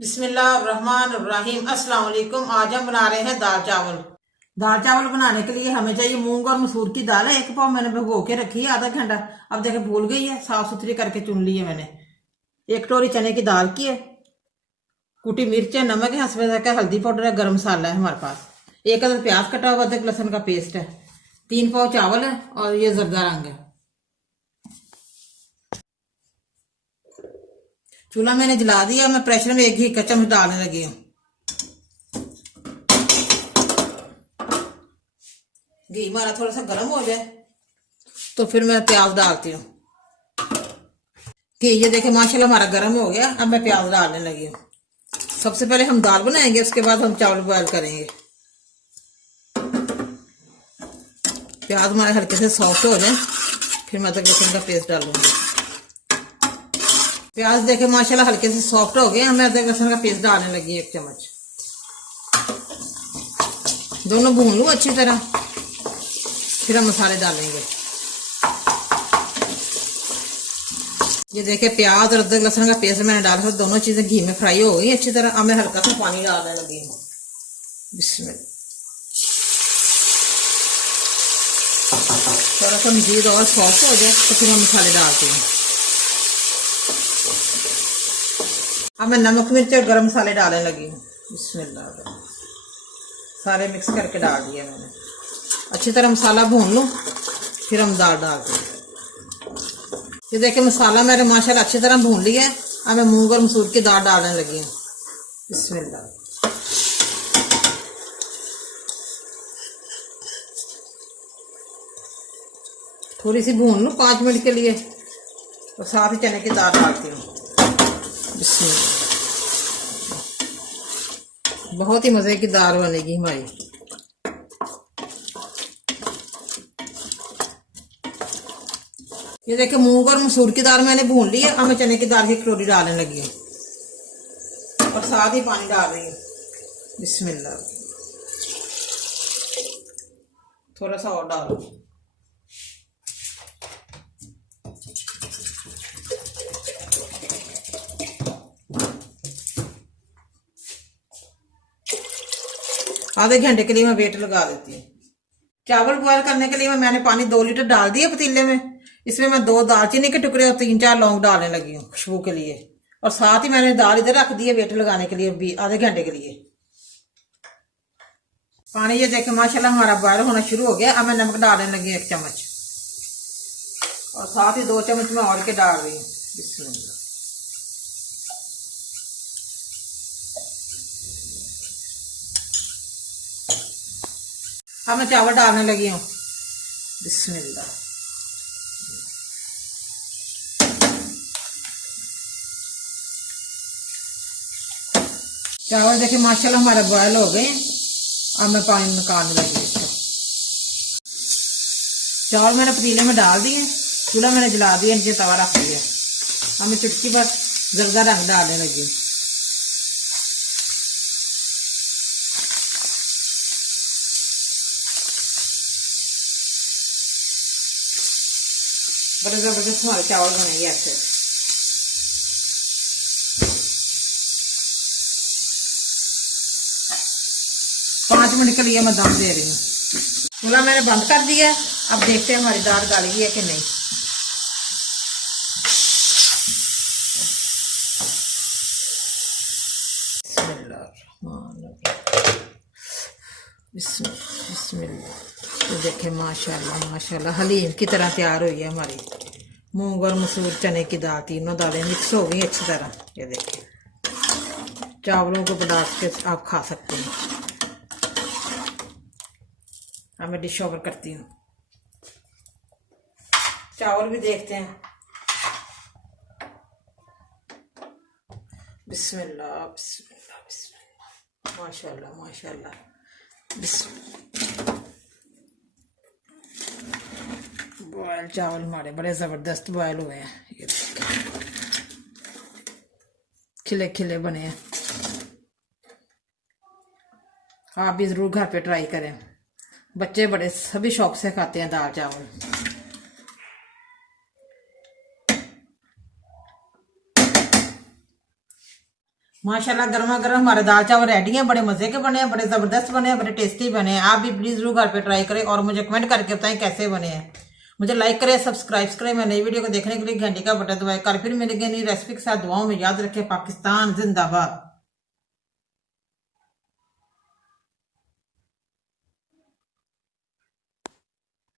बिस्मिल्लाहिर्रहमानिर्रहीम। अस्सलाम वालेकुम। आज हम बना रहे हैं दाल चावल। दाल चावल बनाने के लिए हमें चाहिए मूंग और मसूर की दाल है। 1 पाव मैंने भिगो के रखी है आधा घंटा। अब देखे भूल गई है, साफ सुथरी करके चुन ली है मैंने। 1 कटोरी चने की दाल की है। कुटी मिर्च है, नमक है, हंसपे का हल्दी पाउडर है, गरम मसाला है हमारे पास। 1 अदर प्याज कटा हुआ, अदरक लहसुन का पेस्ट है। 3 पाव चावल है और ये जर्दा रंग है। चूल्हा मैंने जला दिया। मैं प्रेशर में 1 घी का चम्मच डालने लगी हूँ। घी हमारा थोड़ा सा गर्म हो जाए तो फिर मैं प्याज डालती हूँ। घी ये देखे माशाल्लाह हमारा गर्म हो गया। अब मैं प्याज डालने लगी हूँ। सबसे पहले हम दाल बनाएंगे, उसके बाद हम चावल बॉयल करेंगे। प्याज हमारे हल्के से सॉफ्ट हो जाए फिर मैं अदरक लहसुन का पेस्ट डालूंगी। प्याज देखे माशाल्लाह हल्के से सॉफ्ट हो गए। मैं अदरक लहसुन का पेस्ट डालने लगी 1 चम्मच। दोनों भून लूँ अच्छी तरह, फिर हम मसाले डालेंगे। ये देखिए प्याज और अदरक लहसुन का पेस्ट मैंने डाला, दोनों चीजें घी में फ्राई हो गई अच्छी तरह। अब मैं हल्का सा पानी डालने लगी हूँ। बिस्मिल्लाह। थोड़ा सा मजीद और सॉफ्ट हो जाए तो फिर मैं मसाले डालती हूँ। अब मैं नमक मिर्च और गरम मसाले डालने लगी हूँ। बिस्मिल्लाह। सारे मिक्स करके डाल दिए मैंने। अच्छी तरह मसाला भून लूँ फिर हम दाल डालते हैं। ये देखिए मसाला मैंने माशाल्लाह अच्छी तरह भून लिया है। अब मैं मूंग और मसूर की दाल डालने लगी हूँ। बिस्मिल्लाह। थोड़ी सी भून लूँ 5 मिनट के लिए और साथ ही चने की दाल डालती हूँ। बिस्मिल्लाह। बहुत ही मज़े की दाल बनेगी हमारी। ये देखिए मूंग और मसूर की दाल मैंने भून ली है। अब मैं चने की दाल की कटोरी डालने लगी हूँ और साथ ही पानी डाल रही हूँ। बिस्मिल्लाह। थोड़ा सा और डालो। आधे घंटे के लिए मैं वेट लगा देती हूँ। चावल बॉयल करने के लिए मैंने पानी 2 लीटर डाल दिया पतीले में। इसमें मैं 2 दालचीनी के टुकड़े और 3-4 लौंग डालने लगी हूँ खुशबू के लिए। और साथ ही मैंने दाल इधर रख दी है वेट लगाने के लिए आधे घंटे के लिए। पानी ये देखे माशाल्लाह हमारा बॉयल होना शुरू हो गया। अब मैं नमक डालने लगी 1 चम्मच और साथ ही 2 चम्मच मैं और के डाल रही हूँ। बिस्मिल्लाह। अब मैं चावल डालने लगी हूँ। बिस्मिल्लाह। चावल देखिए माशाल्लाह हमारे बॉयल हो गए। अब मैं पानी निकालने लगी इसका। चावल मैंने पतीले में डाल दिए। चूल्हा मैंने जला दिया, नीचे तवा रख दिया। अब मैं चुटकी भर जर्दा रंग डालने लगी। बड़े जबरदस्त हमारे चावल बनेंगे ऐसे। पाँच मिनट के लिए मैं दम दे रही हूँ। चूल्हा मैंने बंद कर दिया। अब देखते हैं हमारी दाल गल गई है कि नहीं। बिस्मिल्लाह। तो देखे माशाल्लाह माशाल्लाह हलीम की तरह तैयार हुई है हमारी मूंग और मसूर चने की दाल। तीनों दालें मिक्स हो गई अच्छी तरह। ये देखिए चावलों को बढ़ा के आप खा सकते हैं। अब मैं डिश ओवर करती हूँ। चावल भी देखते हैं। बिस्मिल्लाह बिस्मिल्लाह बिस्मिल्लाह। माशाल्लाह माशाल्लाह। बॉयल चावल हमारे बड़े ज़बरदस्त बॉयल हुए हैं। ये खिले खिले बने हैं। आप भी ज़रूर घर पे ट्राई करें। बच्चे बड़े सभी शौक से खाते हैं दाल चावल। माशाल्लाह गर्मा गर्म हमारे दाल चावल रेडी हैं। बड़े मजे के बने हैं, बड़े जबरदस्त बने हैं, बड़े टेस्टी बने हैं। आप भी प्लीज जरूर घर पे ट्राई करें और मुझे कमेंट करके बताएं कैसे बने हैं। मुझे लाइक करें, सब्सक्राइब करें। मैं नई वीडियो को देखने के लिए घंटी का बटन दबाएं। कल फिर मिलेंगे नई रेसिपी के साथ। दुआओं में याद रखें। पाकिस्तान जिंदाबाद।